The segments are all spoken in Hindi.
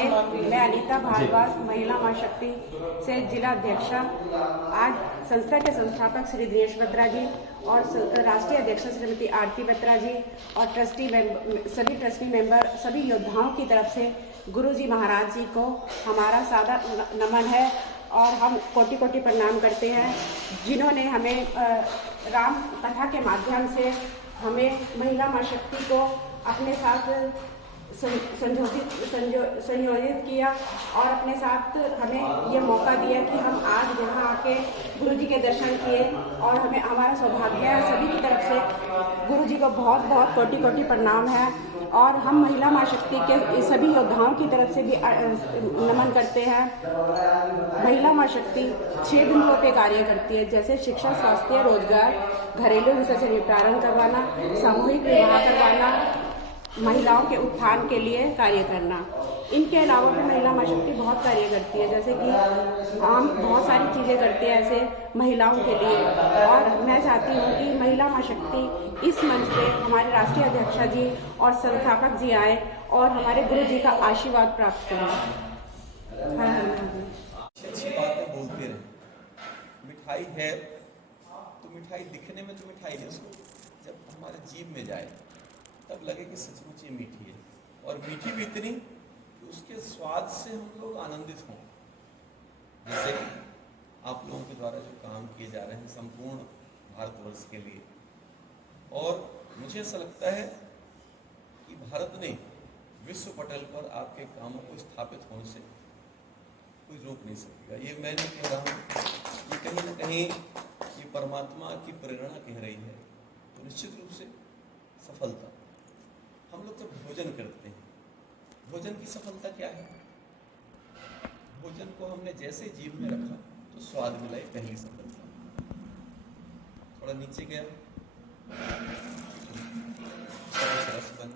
नमस्ते, मैं अनीता भारद्वाज, महिला महाशक्ति से जिला अध्यक्षा। आज संस्था के संस्थापक श्री दिनेश बत्रा जी और राष्ट्रीय अध्यक्ष श्रीमती आरती बत्रा जी और सभी ट्रस्टी मेंबर, सभी योद्धाओं की तरफ से गुरु जी महाराज जी को हमारा सादा नमन है और हम कोटि कोटि प्रणाम करते हैं, जिन्होंने हमें राम कथा के माध्यम से हमें महिला महाशक्ति को अपने साथ संयोजित किया और अपने साथ हमें ये मौका दिया कि हम आज यहाँ आके गुरु जी के दर्शन किए और हमें हमारा सौभाग्य है। सभी की तरफ से गुरु जी को बहुत बहुत कोटि कोटि प्रणाम है और हम महिला महाशक्ति के सभी योद्धाओं की तरफ से भी नमन करते हैं। महिला महाशक्ति 6 बिंदुओं पे कार्य करती है, जैसे शिक्षा, स्वास्थ्य, रोजगार, घरेलू हिंसा से निपटान करवाना, सामूहिक विवाह करवाना, महिलाओं के उत्थान के लिए कार्य करना। इनके अलावा भी महिला महाशक्ति बहुत कार्य करती है, जैसे कि हम बहुत सारी चीज़ें करते हैं ऐसे महिलाओं के लिए। और मैं चाहती हूँ कि महिला महाशक्ति इस मंच पे हमारे राष्ट्रीय अध्यक्षा जी और संस्थापक जी आए और हमारे गुरु जी का आशीर्वाद प्राप्त करें। अच्छी बातें बोलते रहे। मिठाई है तो मिठाई दिखने में तो मिठाई नहीं, उसको जब हमारे जीभ में जाए तब लगे कि सचमुच ये मीठी है, और मीठी भी इतनी कि उसके स्वाद से हम लोग आनंदित हों। जैसे कि आप लोगों के द्वारा जो काम किए जा रहे हैं संपूर्ण भारतवर्ष के लिए, और मुझे ऐसा लगता है कि भारत ने विश्व पटल पर आपके कामों को स्थापित होने से कोई रोक नहीं सकेगा। ये मैं नहीं कह रहा हूँ, ये कहीं ना कहीं ये परमात्मा की प्रेरणा कह रही है। तो निश्चित रूप से सफलता, हम लोग जब भोजन करते हैं, भोजन की सफलता क्या है? भोजन को हमने जैसे जीभ में रखा तो स्वाद मिला, ये पहली सफलता। थोड़ा नीचे गया, रस बन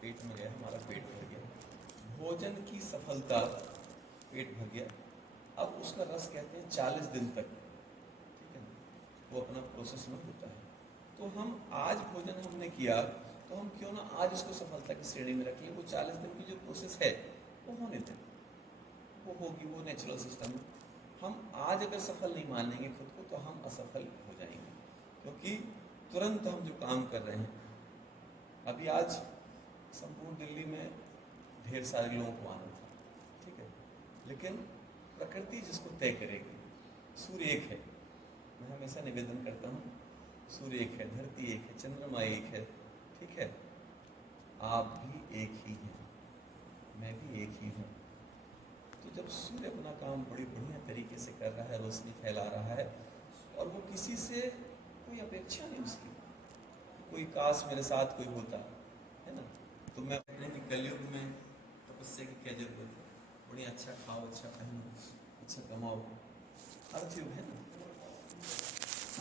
पेट में गया, हमारा पेट भर गया। भोजन की सफलता, पेट भर गया। अब उसका रस कहते हैं 40 दिन तक, ठीक है ना, वो अपना प्रोसेस में होता है। तो हम आज भोजन हमने किया तो हम क्यों ना आज उसको सफलता की श्रेणी में रख लें। वो 40 दिन की जो प्रोसेस है वो होने दें, वो होगी, वो नेचुरल सिस्टम है। हम आज अगर सफल नहीं मानेंगे खुद को तो हम असफल हो जाएंगे, क्योंकि तुरंत हम जो काम कर रहे हैं, अभी आज संपूर्ण दिल्ली में ढेर सारे लोगों को आना था, ठीक है, लेकिन प्रकृति जिसको तय करेगी। सूर्य एक है, मैं हमेशा निवेदन करता हूँ, सूर्य एक है, धरती एक है, चंद्रमा एक है, ठीक है, आप भी एक ही हैं, मैं भी एक ही हूँ। तो जब सूर्य अपना काम बड़ी बढ़िया तरीके से कर रहा है, रोशनी फैला रहा है, और वो किसी से कोई अपेक्षा नहीं उसकी, कोई काश मेरे साथ कोई होता है ना, तो मैं अपने कलयुग में तपस्या की क्या जरूरत है? बड़ी अच्छा खाओ, अच्छा पहनो, अच्छा कमाओ, अर्थयुग है ना।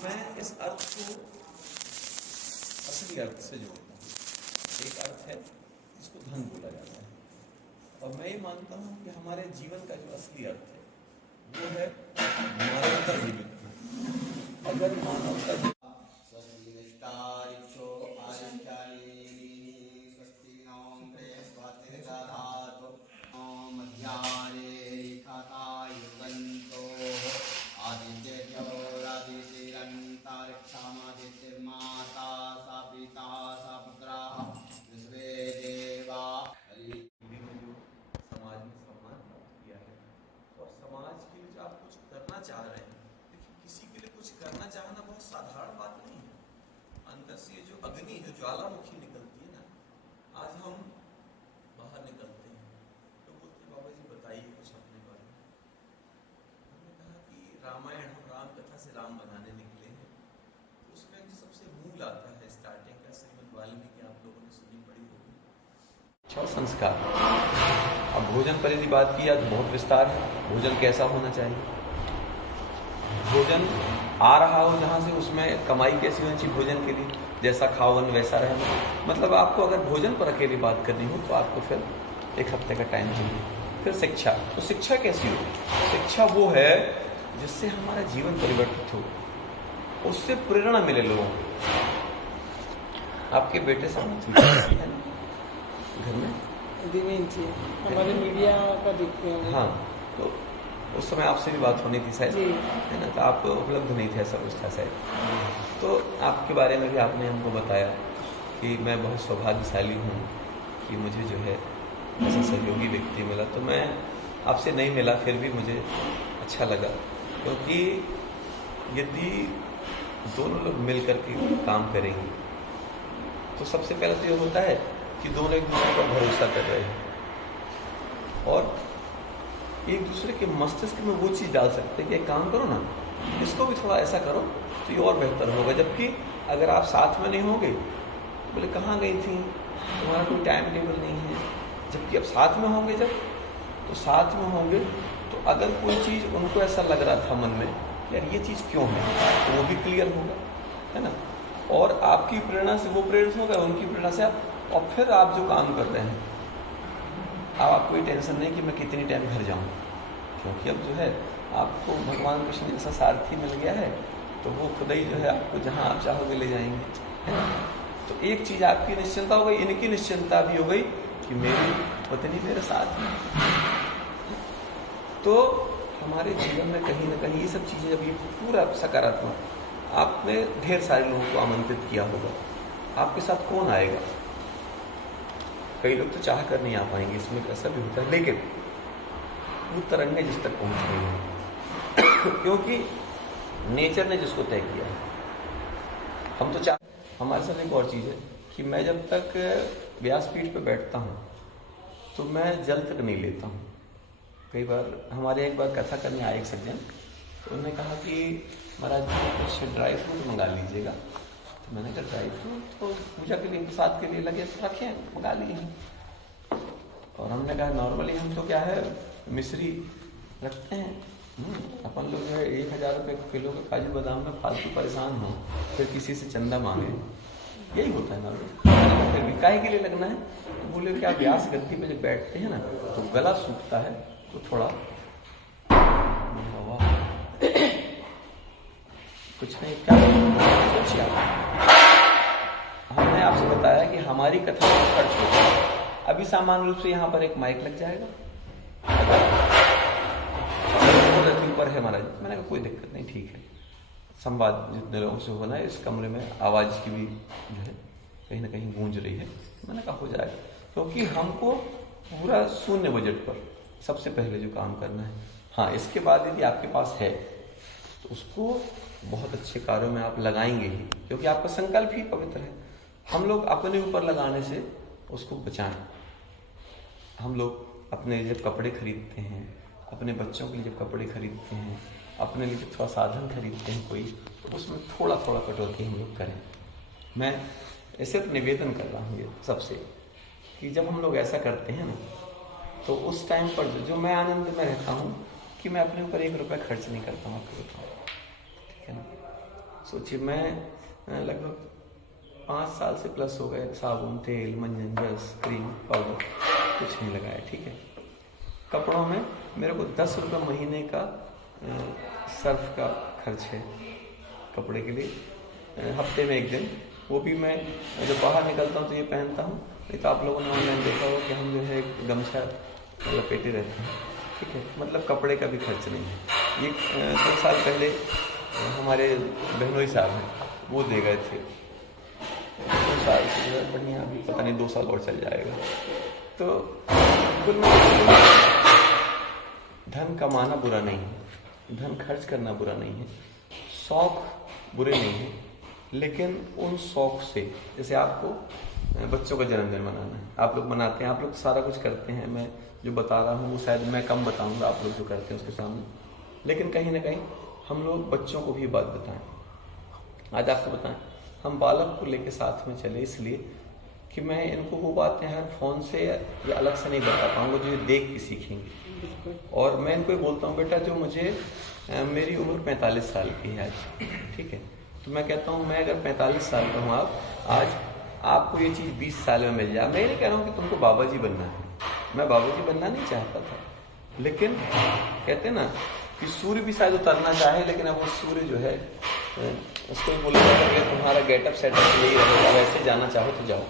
मैं इस अर्थ को असली अर्थ से जोड़ता हूँ। एक अर्थ है जिसको धन बोला जाता है, और मैं ये मानता हूँ कि हमारे जीवन का जो असली अर्थ है वो है मानवता जीवित। अगर मानवता चाह रहे हैं, देखिए किसी के लिए कुछ करना चाहना बहुत साधारण बात नहीं है। अंदर से ये जो अग्नि है, ज्वालामुखी निकलती है ना, आज हम बाहर निकलते हैं तो बोलते हैं बाबा जी बताइए कुछ अपने बारे में। हमने कहा कि रामायण, हम राम कथा से राम बनाने निकले हैं, तो उसमें जो सबसे मूल आता है स्टार्टिंग का, श्रीमद् वाल्मीकि आप लोगों ने सुनी पड़ी होगी। 6 संस्कार। अब भोजन पर यदि बात की तो बहुत विस्तार है, भोजन कैसा होना चाहिए। भोजन आ रहा हो जहाँ से, उसमें कमाई कैसी होनी चाहिए भोजन के लिए, जैसा खाओ वैसा रहना। मतलब आपको अगर भोजन पर अकेली बात करनी हो तो आपको फिर 1 हफ्ते का टाइम चाहिए। फिर शिक्षा, तो शिक्षा कैसी हो? शिक्षा वो है जिससे हमारा जीवन परिवर्तित हो, उससे प्रेरणा मिले लोगों को। आपके बेटे से है ना घर में, देवेंद्र जी हमारे मीडिया का देखते हैं। हाँ, तो उस समय आपसे भी बात होनी थी शायद, है ना, तो आप उपलब्ध नहीं थे, ऐसा कुछ था शायद। तो आपके बारे में भी आपने हमको बताया कि मैं बहुत सौभाग्यशाली हूँ कि मुझे जो है ऐसा सहयोगी व्यक्ति मिला। तो मैं आपसे नहीं मिला, फिर भी मुझे अच्छा लगा, क्योंकि यदि दोनों लोग मिल कर के काम करेंगे तो सबसे पहले तो ये होता है कि दोनों एक दूसरे पर भरोसा कर रहे हैं और एक दूसरे के मस्तिष्क में वो चीज़ डाल सकते हैं कि एक काम करो ना, इसको भी थोड़ा ऐसा करो तो ये और बेहतर होगा। जबकि अगर आप साथ में नहीं होंगे, बोले कहाँ गई थी, तुम्हारा कोई टाइम टेबल नहीं है। जबकि अब साथ में होंगे, जब तो साथ में होंगे तो अगर कोई चीज़ उनको ऐसा लग रहा था मन में यार ये चीज़ क्यों है, तो वो भी क्लियर होगा, है ना। और आपकी प्रेरणा से वो प्रेरित होगा, उनकी प्रेरणा से आप, और फिर आप जो काम कर रहे हैं, अब आपको कोई टेंशन नहीं कि मैं कितनी टाइम घर जाऊँ, क्योंकि अब जो है आपको भगवान कृष्ण जैसा सारथी मिल गया है, तो वो खुद ही जो है आपको जहाँ आप चाहोगे ले जाएंगे, है ना। तो एक चीज़ आपकी निश्चिंता हो गई, इनकी निश्चिंता भी हो गई कि मेरी पत्नी मेरे साथ है। तो हमारे जीवन में कहीं ना कहीं ये सब चीज़ें, जब ये पूरा सकारात्मक, आपने ढेर सारे लोगों को आमंत्रित किया होगा, आपके साथ कौन आएगा? कई लोग तो चाह कर नहीं आ पाएंगे, इसमें ऐसा भी होता है, लेकिन वो तरंगे जिस तक पहुंच रही हैं क्योंकि नेचर ने जिसको तय किया है, हम तो हमारे साथ एक और चीज़ है कि मैं जब तक व्यासपीठ पे बैठता हूँ तो मैं जल तक नहीं लेता हूँ। कई बार हमारे एक बार कथा करने आए एक सज्जन, तो उन्होंने कहा कि महाराज कुछ ड्राई फ्रूट मंगा लीजिएगा। तो मैंने कहा ड्राई फ्रूट तो पूजा के लिए, प्रसाद के लिए लगे रखें, मंगा लिए। और हमने कहा नॉर्मली हम तो क्या है मिश्री रखते हैं, अपन लोग जो है 1000 रुपये किलो के काजू बादाम में फालतू परेशान हो, फिर किसी से चंदा मांगे, यही होता है ना। फिर भी काहे के लिए लगना है? तो बोले कि आप व्यास गद्दी पे जब बैठते हैं ना तो गला सूखता है, तो थोड़ा कुछ नहीं, क्या सोचिए आप। हमने आपसे बताया कि हमारी कथा खर्च होती है, अभी सामान्य रूप से यहाँ पर एक माइक लग जाएगा, ऊपर है महाराज। मैंने कहा कोई दिक्कत नहीं, ठीक है, संवाद जितने लोगों से होना है, इस कमरे में आवाज़ की भी जो है कहीं ना कहीं गूंज रही है। मैंने कहा हो जाएगा, क्योंकि हमको पूरा शून्य बजट पर सबसे पहले जो काम करना है। हाँ, इसके बाद यदि आपके पास है तो उसको बहुत अच्छे कार्यों में आप लगाएंगे ही, क्योंकि आपका संकल्प ही पवित्र है। हम लोग अपने ऊपर लगाने से उसको बचाएं। हम लोग अपने जब कपड़े खरीदते हैं, अपने बच्चों के लिए जब कपड़े खरीदते हैं, अपने लिए थोड़ा साधन खरीदते हैं कोई, तो उसमें थोड़ा थोड़ा कटौती हम लोग करें। मैं सिर्फ निवेदन कर रहा हूँ ये सबसे कि जब हम लोग ऐसा करते हैं ना, तो उस टाइम पर जो मैं आनंद में रहता हूँ कि मैं अपने ऊपर 1 रुपया खर्च नहीं करता हूँ, आपको बताऊँ, ठीक है ना। सोचिए मैं लगभग 5 साल से प्लस हो गए, साबुन, तेल, मंजन, ब्रश, क्रीम, पाउडर कुछ नहीं लगाया, ठीक है। कपड़ों में मेरे को 10 रुपये महीने का सर्फ का खर्च है कपड़े के लिए, हफ्ते में 1 दिन, वो भी मैं जब बाहर निकलता हूँ तो ये पहनता हूँ, नहीं तो आप लोगों ने ऑनलाइन देखा होगा कि हम जो है गमछा लपेटे रहते हैं, ठीक है। मतलब कपड़े का भी खर्च नहीं है। ये 2 साल पहले हमारे बहनोई साहब हैं, वो दे गए थे, 2 साल से बढ़िया, अभी पता नहीं 2 साल और चल जाएगा। तो कुल धन कमाना बुरा नहीं है, धन खर्च करना बुरा नहीं है, शौक बुरे नहीं है, लेकिन उन शौक से, जैसे आपको बच्चों का जन्मदिन मनाना है, आप लोग मनाते हैं, आप लोग सारा कुछ करते हैं, मैं जो बता रहा हूँ वो शायद मैं कम बताऊँगा आप लोग जो करते हैं उसके सामने, लेकिन कहीं ना कहीं हम लोग बच्चों को भी बात बताएं। आज आपको बताएं, हम बालक को लेके साथ में चले, इसलिए कि मैं इनको वो बातें हर फोन से या अलग से नहीं बता पाऊंगा जो ये देख के सीखेंगे। और मैं इनको ये बोलता हूँ, बेटा जो मुझे मेरी उम्र 45 साल की है आज, ठीक है, तो मैं कहता हूँ मैं अगर 45 साल का हूँ, आप आज आपको ये चीज़ 20 साल में मिल जाए। मैं नहीं कह रहा हूँ कि तुमको बाबा जी बनना है, मैं बाबा जी बनना नहीं चाहता था, लेकिन कहते ना कि सूर्य भी शायद उतरना चाहे, लेकिन अब वो सूर्य जो है उसको बोला जाएगा तुम्हारा गेटअप सेटअप यही रहेगा, वैसे जाना चाहो तो जाओ।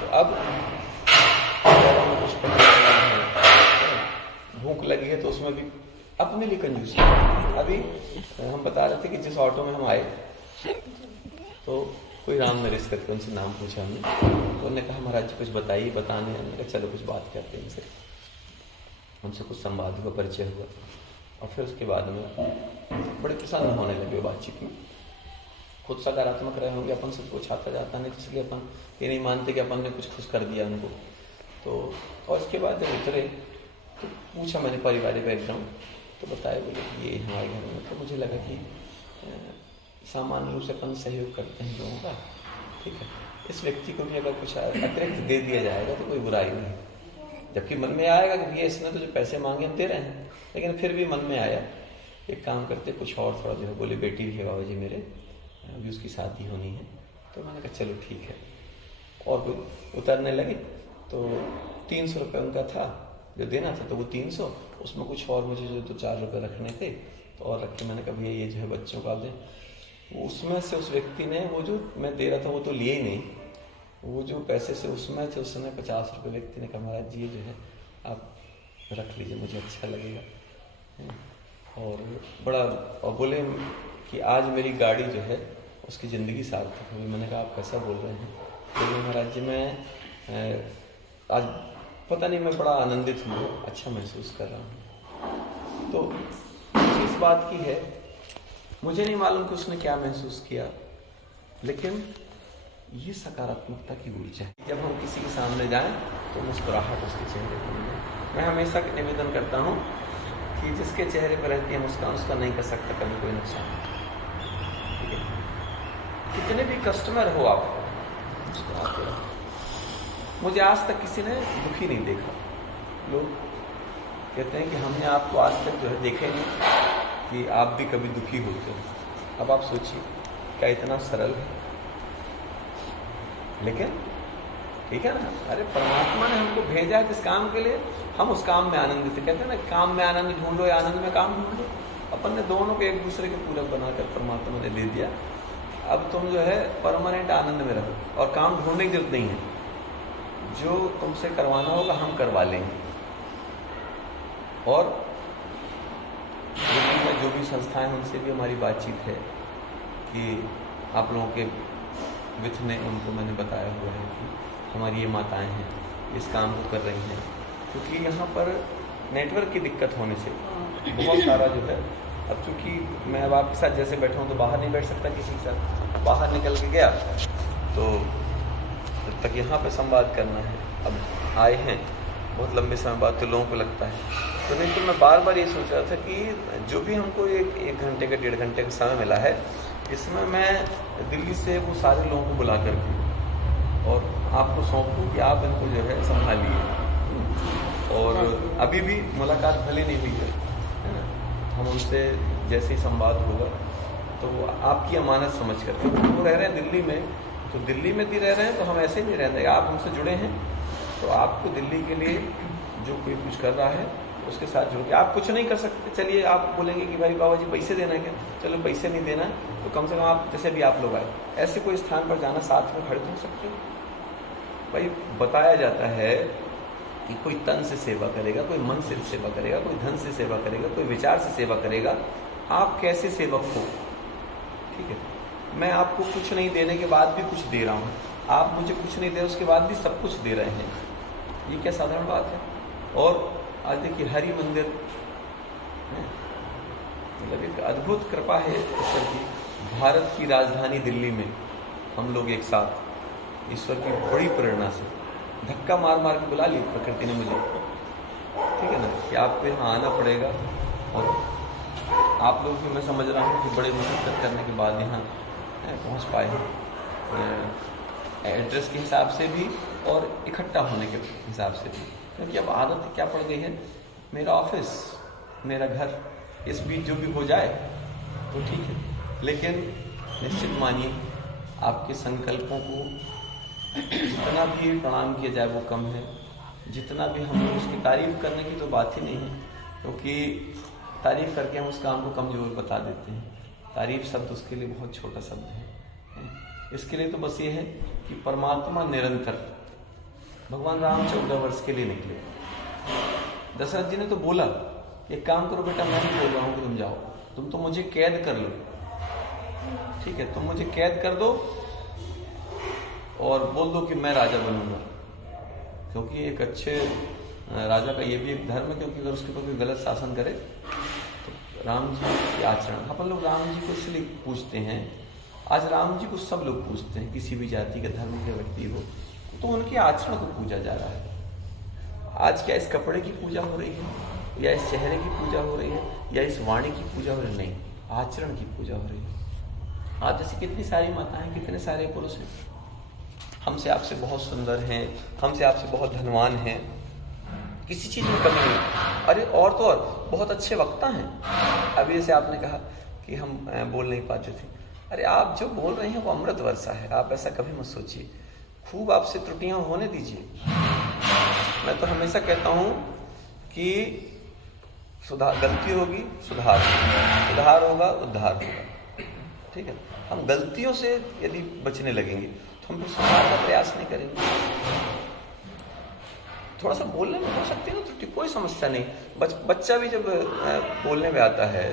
तो अब उसमें भी अपने लिए कंजूसी। अभी हम बता रहे थे कि जिस ऑटो में हम आए तो कोई राम नरेश करके उनसे नाम पूछा हमने, तो उन्होंने कहा महाराज जी कुछ बताइए, बताने। हमने कहा चलो कुछ बात करते हैं इनसे। उनसे कुछ संवाद हुआ, परिचय हुआ, और फिर उसके बाद में बड़े प्रसन्न होने लगे बातचीत में। खुद सकारात्मक रहे होंगे, अपन सबको छाता जाता नहीं, इसलिए अपन ये नहीं मानते कि अपन ने कुछ खुश कर दिया उनको। तो और इसके बाद जब उतरे तो पूछा मैंने पारिवारिक बैकग्राउंड, तो बताया बोले कि ये हमारे घर में। तो मुझे लगा कि सामान्य रूप से अपन सहयोग करते हैं लोगों का, ठीक है, इस व्यक्ति को भी अगर कुछ अतिरिक्त दे दिया जाएगा तो कोई बुराई नहीं। जबकि मन में आएगा कि भैया इसने तो जो पैसे मांगे हम दे रहे हैं, लेकिन फिर भी मन में आया एक काम करते कुछ और थोड़ा जो है। बोले बेटी भी है बाबा जी मेरे, अभी उसकी शादी होनी है। तो मैंने कहा चलो ठीक है। और कोई उतरने लगे तो 300 रुपये उनका था जो देना था, तो वो 300, उसमें कुछ और मुझे जो 2-4 रुपये रखने थे तो और रख के मैंने कहा भैया ये जो है बच्चों का आप दें। उसमें से उस व्यक्ति ने वो जो मैं दे रहा था वो तो लिए ही नहीं, वो जो पैसे से उसमें थे उसने 50 रुपये व्यक्ति ने कहा महाराज जी ये जो है आप रख लीजिए, मुझे अच्छा लगेगा। और बड़ा, और बोले कि आज मेरी गाड़ी जो है उसकी ज़िंदगी सार्थक हुई। मैंने कहा आप कैसा बोल रहे हैं? बोले महाराज जी मैं आज पता नहीं मैं बड़ा आनंदित हूँ, अच्छा महसूस कर रहा हूँ। तो इस बात की है, मुझे नहीं मालूम कि उसने क्या महसूस किया, लेकिन ये सकारात्मकता की ऊर्जा है। जब हम किसी के सामने जाएं तो मुस्कुराहट उसके चेहरे पर मिले। मैं हमेशा निवेदन करता हूँ कि जिसके चेहरे पर रहती है मुस्कान, उसका नहीं कर सकता कभी कोई नुकसान, ठीक है। कितने भी कस्टमर हो आप, मुस्कुराते रहो। मुझे आज तक किसी ने दुखी नहीं देखा। लोग कहते हैं कि हमने आपको आज तक जो है देखे नहीं कि आप भी कभी दुखी होते हो। अब आप सोचिए क्या इतना सरल है, लेकिन ठीक है ना। अरे परमात्मा ने हमको भेजा जिस काम के लिए, हम उस काम में आनंदित। कहते हैं ना काम में आनंद ढूंढो या आनंद में काम ढूंढो। अपन ने दोनों को एक दूसरे के पूरक बनाकर परमात्मा ने दे दिया। अब तुम जो है परमानेंट आनंद में रहो और काम ढूंढने की जरूरत नहीं है। जो तुमसे करवाना होगा हम करवा लेंगे। और में जो भी संस्थाएं उनसे भी हमारी बातचीत है कि आप लोगों के विथने उनको मैंने बताया हुआ है कि हमारी ये माताएं हैं इस काम को कर रही हैं, क्योंकि यहाँ पर नेटवर्क की दिक्कत होने से बहुत सारा जो है, अब चूँकि मैं अब आपके साथ जैसे बैठा हूँ तो बाहर नहीं बैठ सकता किसी के साथ, बाहर निकल के गया तो जब तक यहाँ पे संवाद करना है। अब आए हैं बहुत लंबे समय बाद तो लोगों को लगता है, तो नहीं तो मैं बार बार ये सोच रहा था कि जो भी हमको एक घंटे का 1.5 घंटे का समय मिला है, इसमें मैं दिल्ली से वो सारे लोगों को बुला करके और आपको सौंपूँ कि आप इनको जो है संभालिए। और अभी भी मुलाकात भले नहीं हुई है ना, हम उनसे जैसे ही संवाद होगा तो आपकी अमानत समझ कर, वो रह रहे हैं दिल्ली में, तो दिल्ली में भी रह रहे हैं तो हम ऐसे नहीं रहते। आप हमसे जुड़े हैं तो आपको दिल्ली के लिए जो कोई कुछ कर रहा है उसके साथ जुड़ के, आप कुछ नहीं कर सकते, चलिए आप बोलेंगे कि भाई बाबा जी पैसे देना है क्या, चलो पैसे नहीं देना तो कम से कम आप जैसे भी आप लोग आए ऐसे कोई स्थान पर जाना साथ में खड़े हो सकते हो। भाई बताया जाता है कि कोई तन से सेवा करेगा, कोई मन से सेवा करेगा, कोई धन से सेवा करेगा, कोई विचार से सेवा करेगा। आप कैसे सेवक हो, ठीक है। मैं आपको कुछ नहीं देने के बाद भी कुछ दे रहा हूँ, आप मुझे कुछ नहीं दे उसके बाद भी सब कुछ दे रहे हैं, ये क्या साधारण बात है। और आज देखिए हरि मंदिर, मतलब एक अद्भुत कृपा है ईश्वर की। भारत की राजधानी दिल्ली में हम लोग एक साथ ईश्वर की बड़ी प्रेरणा से धक्का मार मार के बुला ली प्रकृति ने मुझे, ठीक है ना, कि आपको यहाँ आना पड़ेगा। और आप लोग भी मैं समझ रहा हूँ कि बड़े मुश्किल करने के बाद यहाँ पहुँच पाए हैं, एड्रेस के हिसाब से भी और इकट्ठा होने के हिसाब से भी। क्योंकि अब आदत क्या पड़ गई है, मेरा ऑफिस मेरा घर, इस बीच जो भी हो जाए तो ठीक है, लेकिन निश्चित मानिए आपके संकल्पों को जितना भी प्रणाम किया जाए वो कम है। जितना भी हम लोग उसकी तारीफ करने की तो बात ही नहीं है, क्योंकि तारीफ करके हम उस काम को कमजोर बता देते हैं। तारीफ शब्द उसके लिए बहुत छोटा शब्द है। इसके लिए तो बस ये है कि परमात्मा निरंतर, भगवान राम 14 वर्ष के लिए निकले। दशरथ जी ने तो बोला एक काम करो बेटा, मैं नहीं बोल रहा हूँ कि तुम जाओ, तुम तो मुझे कैद कर लो, ठीक है, तुम मुझे कैद कर दो और बोल दो कि मैं राजा बनूंगा। क्योंकि एक अच्छे राजा का ये भी एक धर्म है, क्योंकि अगर उसके ऊपर कोई गलत शासन करे तो राम जी के आचरण, अपन लोग राम जी को इसलिए पूछते हैं, आज राम जी को सब लोग पूछते हैं, किसी भी जाति के धर्म के व्यक्ति हो, तो उनके आचरण को पूजा जा रहा है। आज क्या इस कपड़े की पूजा हो रही है, या इस चेहरे की पूजा हो रही है, या इस वाणी की पूजा हो रही है? नहीं, आचरण की पूजा हो रही है। आप जैसे कितनी सारी माताएं, कितने सारे पुरुष हैं, हमसे आपसे बहुत सुंदर हैं, हमसे आपसे बहुत धनवान हैं, किसी चीज में कमी नहीं। अरे और तो और बहुत अच्छे वक्ता हैं। अभी जैसे आपने कहा कि हम बोल नहीं पाते थे, अरे आप जो बोल रहे हैं वो अमृत वर्षा है, आप ऐसा कभी मत सोचिए, खूब आपसे त्रुटियां होने दीजिए। मैं तो हमेशा कहता हूं कि सुधार, गलती होगी सुधार, सुधार होगा उद्धार होगा, ठीक है। हम गलतियों से यदि बचने लगेंगे तो हम फिर सुधार का प्रयास नहीं करेंगे। थोड़ा सा बोलने में हो सकती है ना त्रुटि, कोई समस्या नहीं। बच्चा भी जब बोलने में आता है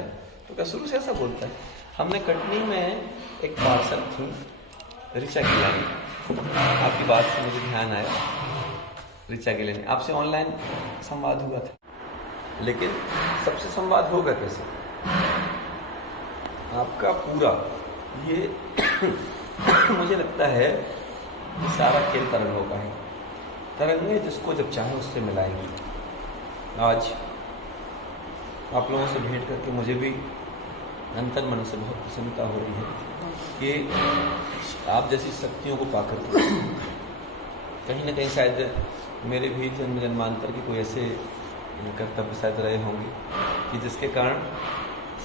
तो क्या शुरू से ऐसा बोलता है। हमने कटनी में एक पार्षद थी, ऋचा गिलानी, आपकी बात से मुझे ध्यान आया, ऋचा गिलानी, आपसे ऑनलाइन संवाद हुआ था, लेकिन सबसे संवाद होगा कैसे? आपका पूरा ये मुझे लगता है कि सारा खेल तरंगों का है। तरंगे जिसको जब चाहे उससे मिलाएंगी। आज आप लोगों से भेंट करके मुझे भी अंतर मन से बहुत प्रसन्नता हो रही है कि आप जैसी शक्तियों को पाकर कहीं ना कहीं शायद मेरे भी जन्म जन्मांतर के कोई ऐसे कर्तव्य शायद रहे होंगे कि जिसके कारण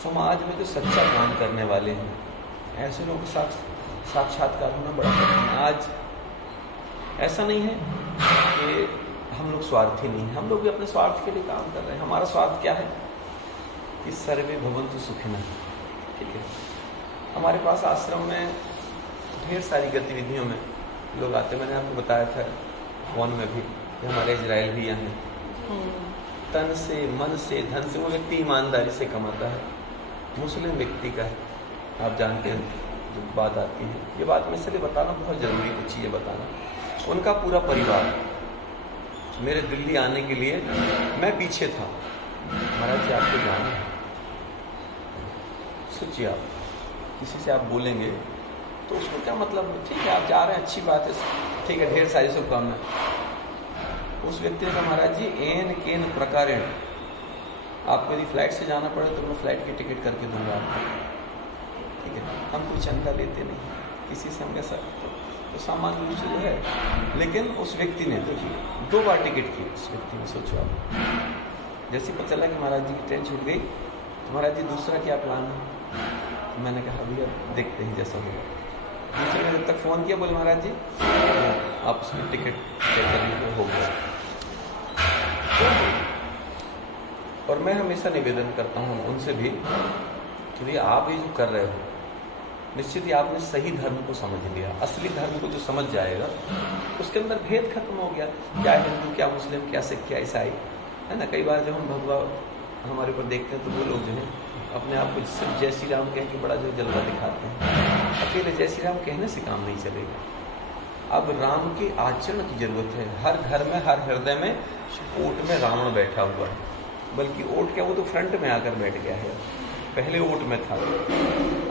समाज में जो सच्चा काम करने वाले हैं ऐसे लोगों के साथ साक्षात्कार होना बड़ा कठिन है। आज ऐसा नहीं है कि हम लोग स्वार्थी नहीं हैं, हम लोग भी अपने स्वार्थ के लिए काम कर रहे हैं। हमारा स्वार्थ क्या है कि सर्वे भवन्तु सुखिनः, ठीक है। हमारे पास आश्रम में ढेर सारी गतिविधियों में लोग आते हैं। मैंने आपको बताया था फोन में भी कि हमारे इजराइल भी यहाँ हैं। तन से, मन से, धन से वो व्यक्ति ईमानदारी से कमाता है। मुस्लिम व्यक्ति का है, आप जानते हैं जो बात आती है, ये बात मैं इसलिए बताना बहुत ज़रूरी कुछ चीज़ें बताना। उनका पूरा परिवार मेरे दिल्ली आने के लिए, मैं पीछे था, महाराज जी आपको जाना है। सोचिए आप किसी से आप बोलेंगे तो उसको क्या मतलब, ठीक है आप जा रहे हैं अच्छी बात है, ठीक है ढेर सारी शुभकामनाएं। उस व्यक्ति ने कहा महाराज जी एन केन प्रकारेण आपको यदि फ्लाइट से जाना पड़े तो मैं फ्लाइट की टिकट करके दूंगा आपको, ठीक है। हम कोई चंदा लेते नहीं किसी से, हम कैसा तो सामान्य रूप से जो है। लेकिन उस व्यक्ति ने देखिए 2 बार टिकट की, उस व्यक्ति ने, सोचो आप। जैसे पता चला कि महाराज जी की ट्रेन छूट गई तो महाराज जी दूसरा क्या प्लान है? तो मैंने कहा भैया देखते हैं जैसा होगा। दूसरे ने जब तक फ़ोन किया बोले महाराज जी आप उसकी टिकट चेक करने हो गया। और मैं हमेशा निवेदन करता हूँ उनसे भी कि भैया आप ये जो कर रहे हो निश्चित ही आपने सही धर्म को समझ लिया। असली धर्म को जो समझ जाएगा उसके अंदर भेद खत्म हो गया, क्या हिंदू क्या मुस्लिम क्या सिख क्या ईसाई, है ना। कई बार जब हम भगवान हमारे ऊपर देखते हैं तो वो लोग जो हैं अपने आप को सिर्फ जय श्री राम कह के बड़ा जो जलवा दिखाते हैं। अकेले जय श्री राम कहने से काम नहीं चलेगा। अब राम के आचरण की जरूरत है। हर घर में, हर हृदय में ओट में रावण बैठा हुआ है, बल्कि ओट क्या वो तो फ्रंट में आकर बैठ गया है, पहले ओट में था,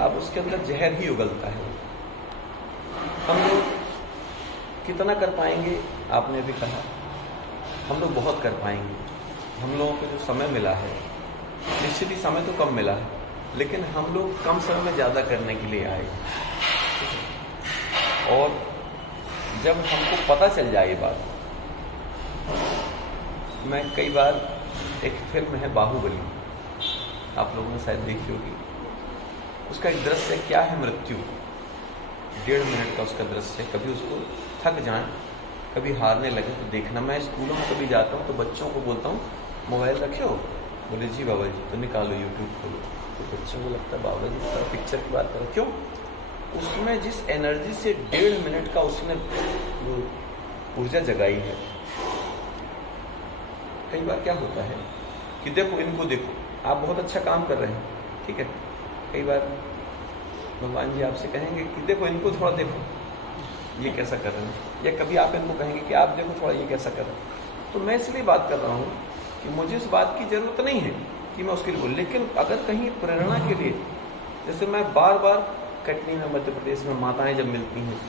अब उसके अंदर जहर ही उगलता है। हम लोग कितना कर पाएंगे आपने भी कहा, हम लोग बहुत कर पाएंगे। हम लोगों को जो समय मिला है, निश्चित ही समय तो कम मिला है, लेकिन हम लोग कम समय में ज़्यादा करने के लिए आए। और जब हमको पता चल जाए ये बात, मैं कई बार, एक फिल्म है बाहुबली, आप लोगों ने शायद देखी होगी, उसका एक दृश्य क्या है, मृत्यु 1.5 मिनट का उसका दृश्य। कभी उसको थक जाएं, कभी हारने लगे तो देखना। मैं स्कूलों में कभी जाता हूँ तो बच्चों को बोलता हूँ मोबाइल रखे हो, बोले जी बाबा जी, तो निकालो यूट्यूब खोलो। तो बच्चों को लगता है बाबा जी पिक्चर की बात करो, क्यों? उसमें जिस एनर्जी से 1.5 मिनट का उसने ऊर्जा जगाई है। कई बार क्या होता है कि कि देखो इनको देखो, आप बहुत अच्छा काम कर रहे हैं, ठीक है। कई बार भगवान जी आपसे कहेंगे कि देखो इनको थोड़ा देखो, ये कैसा कर रहे हैं, या कभी आप इनको कहेंगे कि आप देखो थोड़ा ये कैसा कर रहे हैं। तो मैं इसलिए बात कर रहा हूँ कि मुझे इस बात की ज़रूरत नहीं है कि मैं उसके लिए बोलूँ, लेकिन अगर कहीं प्रेरणा के लिए, जैसे मैं बार बार कटनी में मध्य प्रदेश में माताएं जब मिलती हैं,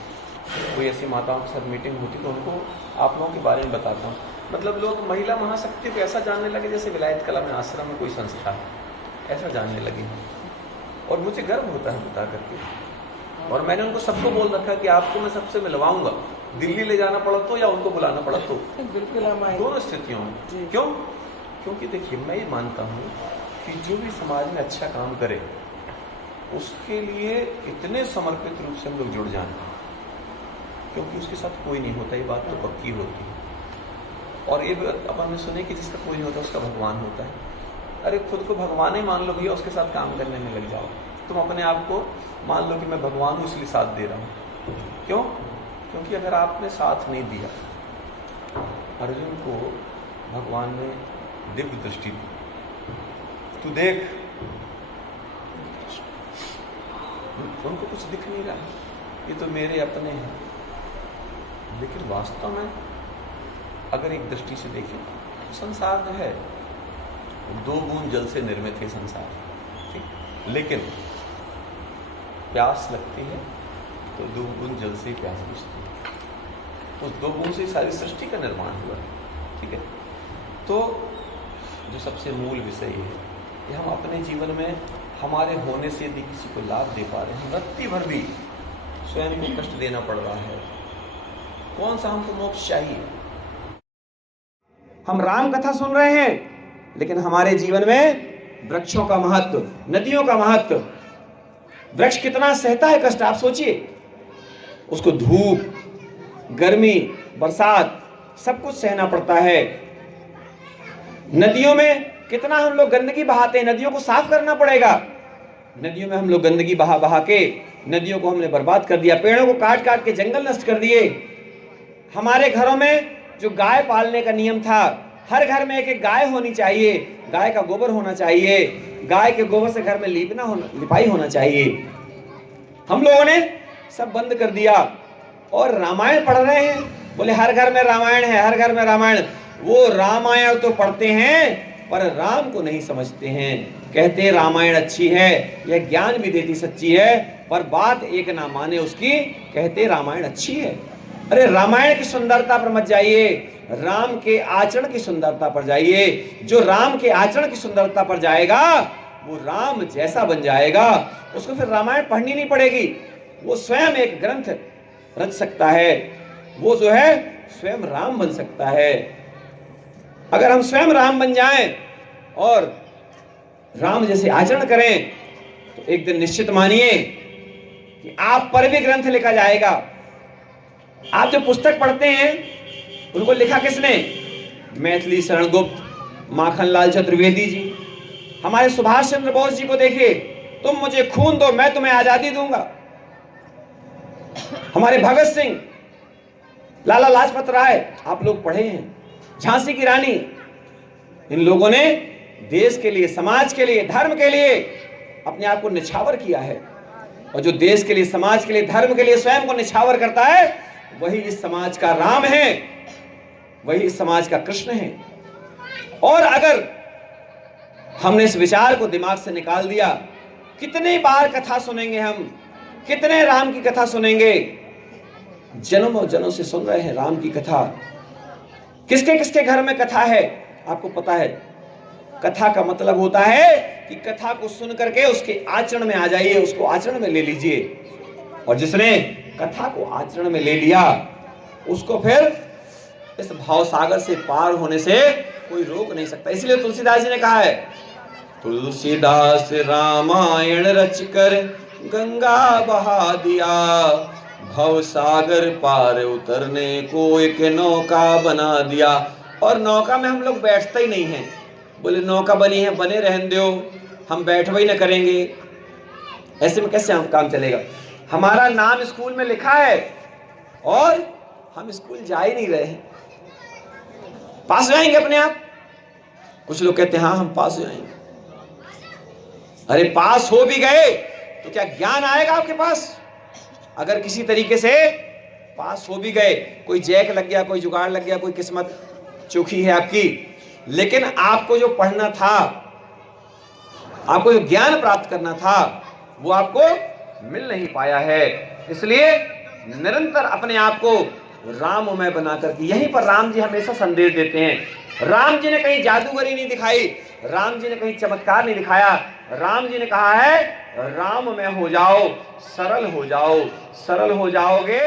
कोई ऐसी माताओं के साथ मीटिंग होती तो उनको आप लोगों के बारे में बताता हूँ। मतलब लोग महिला महाशक्ति को ऐसा जानने लगे जैसे विलायत कला में आश्रम में कोई संस्था है, ऐसा जानने लगे। और मुझे गर्व होता है बता करके। और मैंने उनको सबको बोल रखा कि आपको मैं सबसे मिलवाऊंगा, दिल्ली ले जाना पड़ा तो या उनको बुलाना पड़ा तो, बिल्कुल हम आएंगे। दोनों स्थितियों में। क्यों? क्योंकि देखिए मैं ये मानता हूँ कि जो भी समाज में अच्छा काम करे उसके लिए इतने समर्पित रूप से हम लोग जुड़ जाएं, क्योंकि उसके साथ कोई नहीं होता, ये बात तो पक्की होती है। और ये अपन ने सुने कि जिसका कोई नहीं होता उसका भगवान होता है। अरे खुद को भगवान ही मान लो भैया, उसके साथ काम करने में लग जाओ। तुम अपने आप को मान लो कि मैं भगवान हूँ इसलिए साथ दे रहा हूँ। क्यों? क्योंकि अगर आपने साथ नहीं दिया, अर्जुन को भगवान ने दिव्य दृष्टि दी, तू देख, उनको कुछ दिख नहीं रहा, ये तो मेरे अपने हैं। लेकिन वास्तव में अगर एक दृष्टि से देखें तो संसार जो है 2 बूंद जल से निर्मित है संसार, ठीक। लेकिन प्यास लगती है तो 2 बूंद जल से प्यास बुझती है। उस 2 बूंद से सारी सृष्टि का निर्माण हुआ है, ठीक है। तो जो सबसे मूल विषय है कि हम अपने जीवन में हमारे होने से यदि किसी को लाभ दे पा रहे हैं, रत्ती भर भी स्वयं को कष्ट देना पड़ रहा है, कौन सा हमको मोक्ष चाहिए? हम राम कथा सुन रहे हैं, लेकिन हमारे जीवन में वृक्षों का महत्व, नदियों का महत्व, वृक्ष कितना सहता है कष्ट, आप सोचिए। उसको धूप, गर्मी, बरसात सब कुछ सहना पड़ता है। नदियों में कितना हम लोग गंदगी बहाते हैं, नदियों को साफ करना पड़ेगा। नदियों में हम लोग गंदगी बहा बहा के नदियों को हमने बर्बाद कर दिया, पेड़ों को काट काट के जंगल नष्ट कर दिए। हमारे घरों में जो गाय पालने का नियम था, हर घर में एक गाय होनी चाहिए, गाय का गोबर होना चाहिए, गाय के गोबर से घर में लिपाई होना चाहिए। हम लोगों ने सब बंद कर दिया और रामायण पढ़ रहे हैं। बोले हर घर में रामायण है, हर घर में रामायण। वो रामायण तो पढ़ते हैं पर राम को नहीं समझते हैं। कहते रामायण अच्छी है, यह ज्ञान भी देती सच्ची है, पर बात एक ना माने उसकी, कहते रामायण अच्छी है। अरे रामायण की सुंदरता पर मत जाइए, राम के आचरण की सुंदरता पर जाइए। जो राम के आचरण की सुंदरता पर जाएगा वो राम जैसा बन जाएगा। उसको फिर रामायण पढ़नी नहीं पड़ेगी, वो स्वयं एक ग्रंथ रच सकता है, वो जो है स्वयं राम बन सकता है। अगर हम स्वयं राम बन जाएं और राम जैसे आचरण करें तो एक दिन निश्चित मानिए कि आप पर भी ग्रंथ लिखा जाएगा। आप जो पुस्तक पढ़ते हैं उनको लिखा किसने? मैथिली शरण गुप्त, माखनलाल चतुर्वेदी जी। हमारे सुभाष चंद्र बोस जी को देखिए, तुम मुझे खून दो मैं तुम्हें आजादी दूंगा। हमारे भगत सिंह, लाला लाजपत राय, आप लोग पढ़े हैं, झांसी की रानी, इन लोगों ने देश के लिए, समाज के लिए, धर्म के लिए अपने आप को निछावर किया है। और जो देश के लिए, समाज के लिए, धर्म के लिए स्वयं को निछावर करता है वही इस समाज का राम है, वही इस समाज का कृष्ण है। और अगर हमने इस विचार को दिमाग से निकाल दिया, कितनी बार कथा सुनेंगे हम, कितने राम की कथा सुनेंगे, जन्मों जन्मों से सुन रहे हैं राम की कथा। किसके किसके घर में कथा है आपको पता है? कथा का मतलब होता है कि कथा को सुन करके उसके आचरण में आ जाइए, उसको आचरण में ले लीजिए। और जिसने कथा को आचरण में ले लिया उसको फिर इस भाव सागर से पार होने से कोई रोक नहीं सकता। इसलिए तुलसीदास जी ने कहा है, तुलसीदास रामायण रच कर गंगा बहा दिया, भव सागर पार उतरने को एक नौका बना दिया। और नौका में हम लोग बैठते ही नहीं हैं। बोले नौका बनी है, बने रहने दो, हम बैठवे ही न करेंगे। ऐसे में कैसे हम काम चलेगा? हमारा नाम स्कूल में लिखा है और हम स्कूल जा ही नहीं रहे हैं। पास जाएंगे अपने आप। कुछ लोग कहते हैं हाँ हम पास हो जाएंगे। अरे पास हो भी गए तो क्या ज्ञान आएगा आपके पास? अगर किसी तरीके से पास हो भी गए, कोई जैक लग गया, कोई जुगाड़ लग गया, कोई किस्मत चोखी है आपकी, लेकिन आपको जो पढ़ना था, आपको जो ज्ञान प्राप्त करना था, वो आपको मिल नहीं पाया है। इसलिए निरंतर अपने आप को राममय बनाकर के, यहीं पर राम जी हमेशा संदेश देते हैं। राम जी ने कहीं जादूगरी नहीं दिखाई, राम जी ने कहीं चमत्कार नहीं दिखाया। राम जी ने कहा है राममय हो जाओ, सरल हो जाओ। सरल हो जाओगे